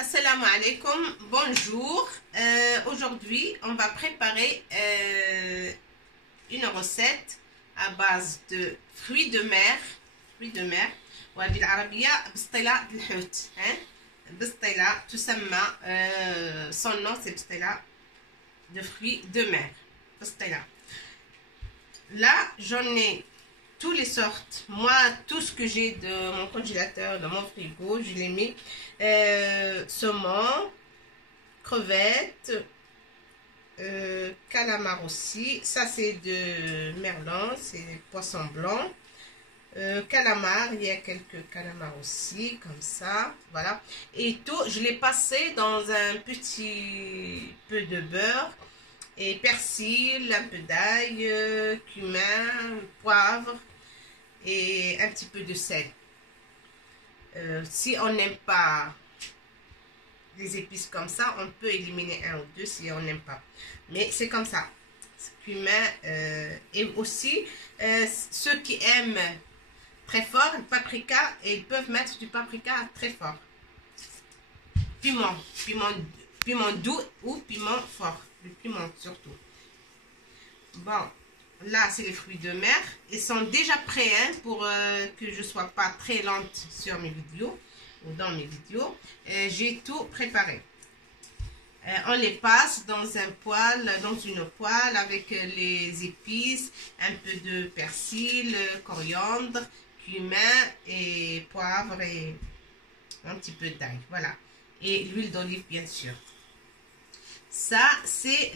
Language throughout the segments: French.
Assalamu alaikum, bonjour. Aujourd'hui, on va préparer une recette à base de fruits de mer. وبالعربية بسطيلة الحوت. بسطيلة تسمى son nom c'est بسطيلة de fruits de mer. بسطيلة. Là, j'en ai toutes les sortes. Moi, tout ce que j'ai de mon congélateur, dans mon frigo, je les mets. Saumon, crevettes, calamar aussi. Ça, c'est de merlan, c'est poisson blanc. Calamar, il y a quelques calamars aussi, comme ça. Voilà. Et tout, je l'ai passé dans un petit peu de beurre. Et persil, un peu d'ail, cumin, poivre et un petit peu de sel. Si on n'aime pas les épices comme ça, on peut éliminer un ou deux si on n'aime pas. Mais c'est comme ça. Cumin et aussi ceux qui aiment très fort, le paprika, et ils peuvent mettre du paprika très fort. Piment doux ou piment fort. Le piment surtout. Bon, là c'est les fruits de mer. Ils sont déjà prêts pour que je ne sois pas très lente sur mes vidéos ou dans mes vidéos. J'ai tout préparé. On les passe dans un poêle, dans une poêle avec les épices, un peu de persil, coriandre, cumin et poivre et un petit peu d'ail. Voilà. Et l'huile d'olive bien sûr. Ça, c'est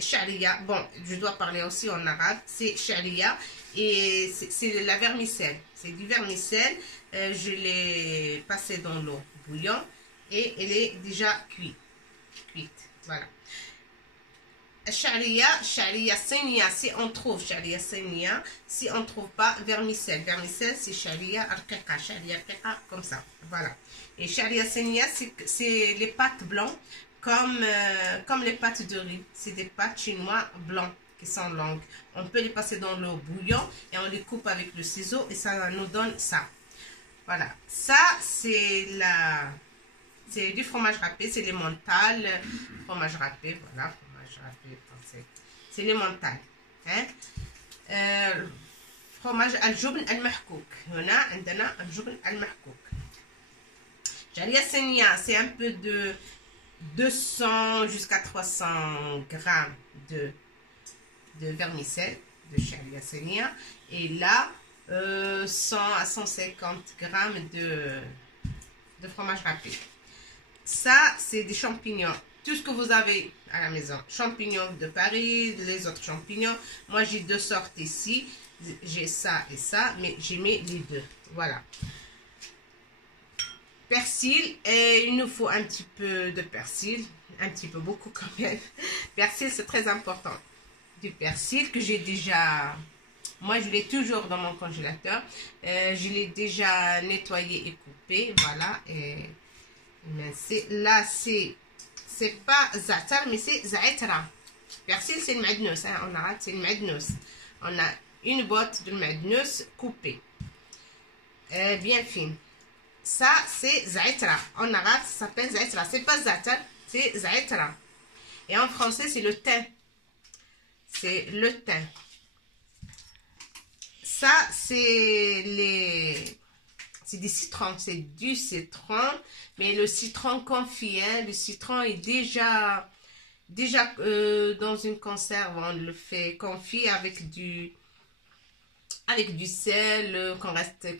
sharia. Bon, je dois parler aussi en arabe. C'est sharia et c'est la vermicelle. C'est du vermicelle. Je l'ai passé dans l'eau bouillante et elle est déjà cuite. Voilà. Sharia senia, si on trouve sharia senia, si on trouve pas vermicelle. Vermicelle, c'est sharia arqiqa, comme ça. Voilà. Et sharia senia, c'est les pâtes blancs comme les pâtes de riz. C'est des pâtes chinois blancs qui sont longues. On peut les passer dans l'eau bouillante et on les coupe avec le ciseau et ça nous donne ça. Voilà. Ça, c'est du fromage râpé, c'est les mentales. Fromage râpé, voilà. C'est les mentales. fromage الجبن المحكوك. هنا عندنا الجبن المحكوك. Sharia senia, c'est un peu de 200 jusqu'à 300 grammes de vermicelle de sharia senia. Et là, 100 à 150 grammes de fromage râpé. Ça, c'est des champignons. Tout ce que vous avez à la maison. Champignons de Paris, les autres champignons. Moi, j'ai deux sortes ici. J'ai ça et ça, mais j'ai mis les deux. Voilà. Persil, et il nous faut un petit peu de persil. Un petit peu, beaucoup quand même. Persil, c'est très important. Du persil que j'ai déjà... Moi, je l'ai toujours dans mon congélateur. Je l'ai déjà nettoyé et coupé. Voilà. Et là, c'est pas zatar, mais c'est zaitra. Persil, c'est le madnous. En arabe, c'est le madnous. On a une botte de madnous coupée. Bien fine. Ça, c'est zaitra. En arabe, ça s'appelle zaitra. C'est pas zatar, c'est zaitra. Et en français, c'est le thym. C'est le thym. Ça, c'est des citrons. C'est du citron. Mais le citron confit. Le citron est déjà dans une conserve. On le fait confit avec du sel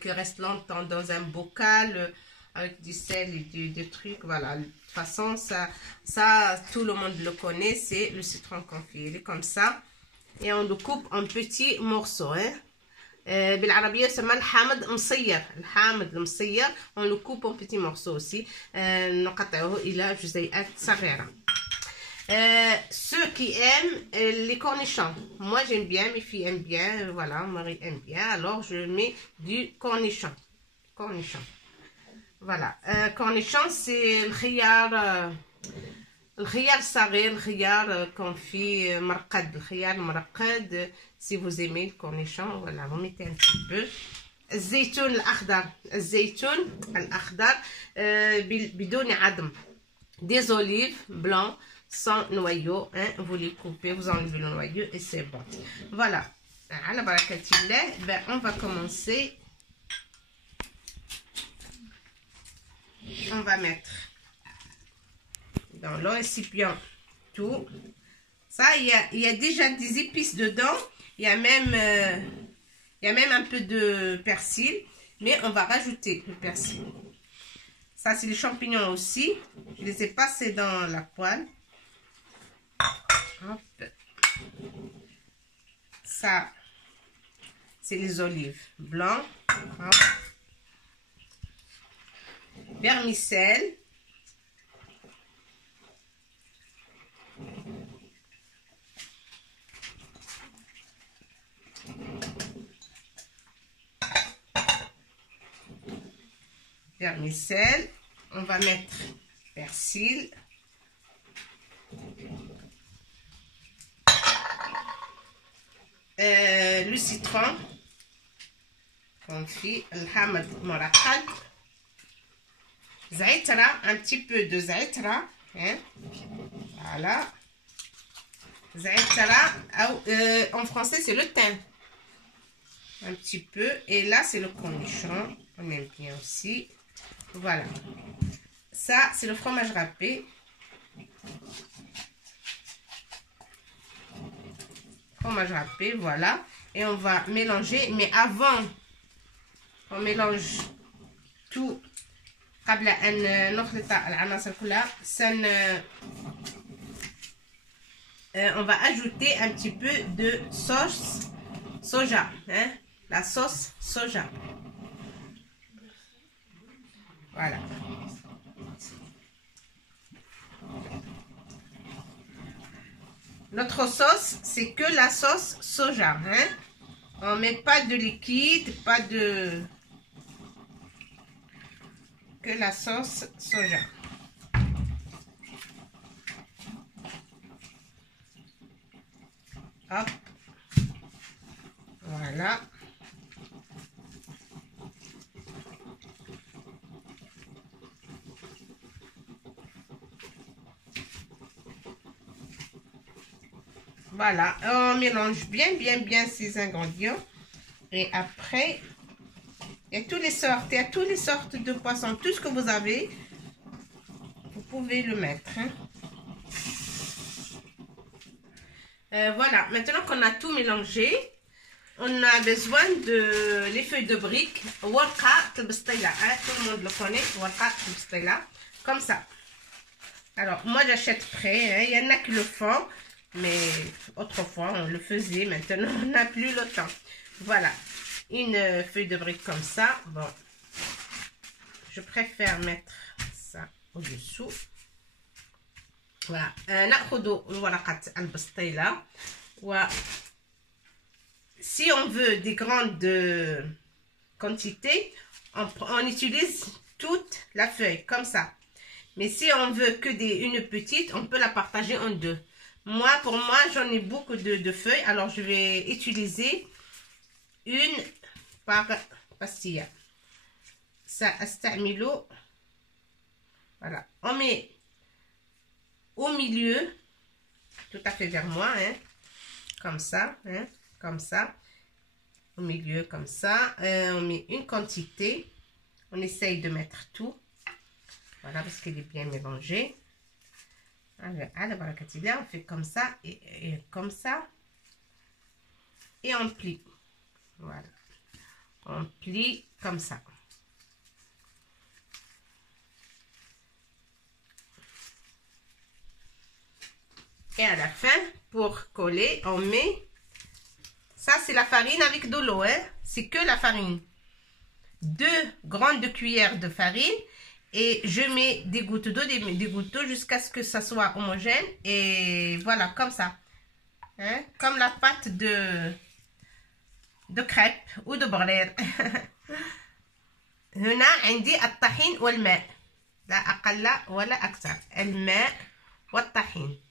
qui reste longtemps dans un bocal avec du sel et des trucs. Voilà. De toute façon, ça tout le monde le connaît. C'est le citron confit. Il est comme ça. Et on le coupe en petits morceaux. بالعربية يسمى الحامض مصير. الحامض المصير on le coupe en petits morceaux aussi. نقطعه إلى جزيئات صغيرة. Ceux qui aiment les cornichons, moi j'aime bien, mes filles aiment bien, voilà, Marie aime bien, alors je mets du cornichon. Voilà. Cornichon, c'est le khiyar. الخيار صغير الخيار confit مرقد الخيار مرقد si vous aimez le cornichon voilà vous mettez un petit peu الزيتون الأخضر بدون عظم. Des olives blancs sans noyau, hein, vous les coupez, vous enlevez le noyau et c'est bon. Voilà. على بركة الله. Ben, on va commencer. On va mettre dans le récipient tout. Ça, il y a déjà des épices dedans. Il y a même un peu de persil. Mais on va rajouter le persil. Ça, c'est les champignons aussi. Je les ai passés dans la poêle. Hop. Ça, c'est les olives blancs. Hop. Vermicelle. Vermicelle. On va mettre persil. Le citron confit, le hamad morakad, zaïtra, un petit peu de zaïtra, hein? Voilà, zaïtra, en français c'est le thym, un petit peu, et là c'est le cornichon, on aime bien aussi, voilà, ça c'est le fromage râpé. Fromage râpé, voilà, et on va mélanger, mais avant on mélange tout قبل أن نخلط العناصر كلها on va ajouter un petit peu de sauce soja, hein, la sauce soja, voilà. Notre sauce, c'est que la sauce soja, hein? On met pas de liquide, pas de... que la sauce soja. Hop. Voilà. Voilà, on mélange bien ces ingrédients. Et après, il y a toutes les sortes de poissons. Tout ce que vous avez, vous pouvez le mettre. Hein. Voilà, maintenant qu'on a tout mélangé, on a besoin de les feuilles de briques. Warqa tlbstila, tout le monde le connaît. Warqa tlbstila, comme ça. Alors, moi j'achète prêt. Hein. Il y en a qui le font. Mais autrefois, on le faisait. Maintenant, on n'a plus le temps. Voilà. Une feuille de brique comme ça. Bon. Je préfère mettre ça au-dessous. Voilà. Si on veut des grandes quantités, on utilise toute la feuille. Comme ça. Mais si on veut que une petite, on peut la partager en deux. Pour moi, j'en ai beaucoup de feuilles. Alors, je vais utiliser une par pastille. Ça, astamilo. Voilà. On met au milieu, tout à fait vers moi, hein. Comme ça, hein. Comme ça. Au milieu, comme ça. On met une quantité. On essaye de mettre tout. Voilà, parce qu'il est bien mélangé. On fait comme ça et comme ça et on plie, voilà, on plie comme ça et à la fin pour coller on met ça, c'est la farine avec de l'eau, hein? C'est que la farine, 2 grandes cuillères de farine. Et je mets des gouttes d'eau, des gouttes d'eau jusqu'à ce que ça soit homogène. Et voilà, comme ça. Hein? Comme la pâte de crêpe ou de برير. هنا عندي الطحين والماء. لا أقل ولا أكثر. الماء والطحين.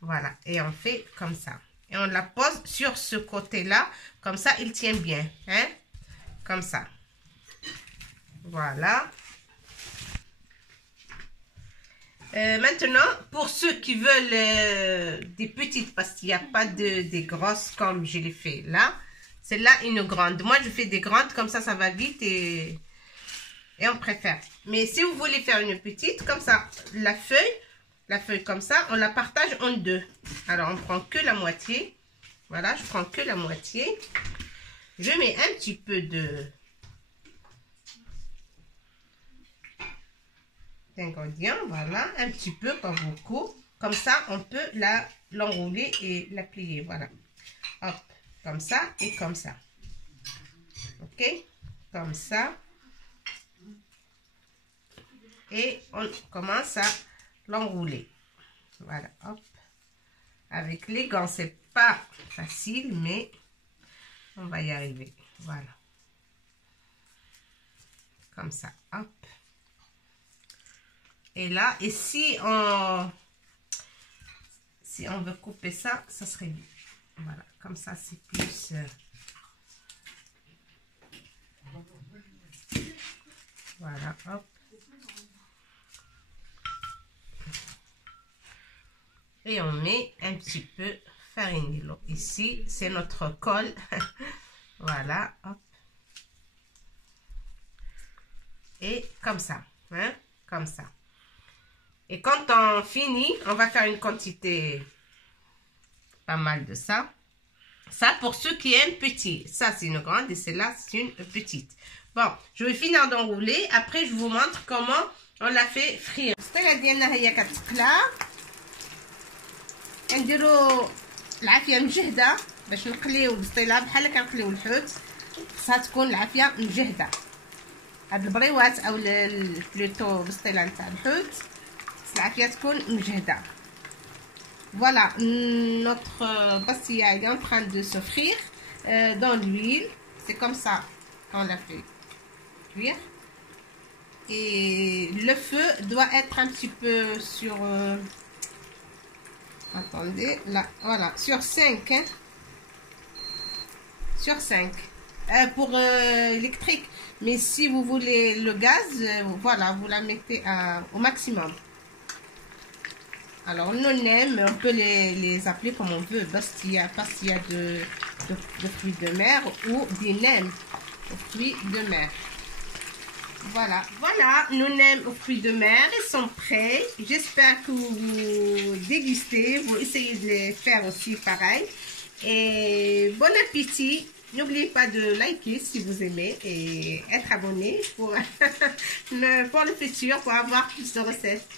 Voilà. Et on fait comme ça. Et on la pose sur ce côté-là. Comme ça, il tient bien. Hein? comme ça. Voilà. Maintenant, pour ceux qui veulent des petites, parce qu'il n'y a pas des grosses comme je l'ai fait là. C'est là une grande. Moi, je fais des grandes, comme ça va vite et on préfère. Mais si vous voulez faire une petite, comme ça, la feuille comme ça, on la partage en deux. Alors, on prend que la moitié. Voilà, je prends que la moitié. Je mets un petit peu d'ingrédients, voilà, un petit peu, pas beaucoup. Comme ça, on peut l'enrouler et la plier, voilà. Hop, comme ça et comme ça. Ok, comme ça. Et on commence à l'enrouler. Voilà, hop. Avec les gants, c'est pas facile, mais on va y arriver. Voilà. Comme ça, hop. Et là, et si on veut couper ça, ça serait bien. Voilà, comme ça, c'est plus... Voilà, hop. Et on met un petit peu farinello. Ici, c'est notre colle. Voilà, hop. Et comme ça, hein, comme ça. Et quand on finit, on va faire une quantité pas mal de ça. Ça, pour ceux qui aiment petit. Ça, c'est une grande et celle-là, c'est une petite. Bon, je vais finir d'enrouler. Après, je vous montre comment on l'a fait frire. البسطيله ديالنا هي كتقلى. نديرو العافيه مجهده باش نقليو البسطيله بحال كنقليو الحوت. خصها تكون العافيه مجهده. هاد البريوات او بلوتو البسطيله نتاع الحوت العافيه تكون مجهده. Voilà, notre pastilla est en train de se frire dans l'huile. C'est comme ça qu'on l'a fait cuire. Et le feu doit être un petit peu sur... attendez, là, voilà, sur 5. Hein, sur 5. Pour électrique. Mais si vous voulez le gaz, voilà, vous la mettez au maximum. Alors, nos nems, on peut les appeler comme on veut, pastilla de fruits de mer ou des nems aux fruits de mer. Voilà, voilà, nos nems aux fruits de mer, ils sont prêts. J'espère que vous dégustez, vous essayez de les faire aussi pareil. Et bon appétit. N'oubliez pas de liker si vous aimez et être abonné pour le futur, pour avoir plus de recettes.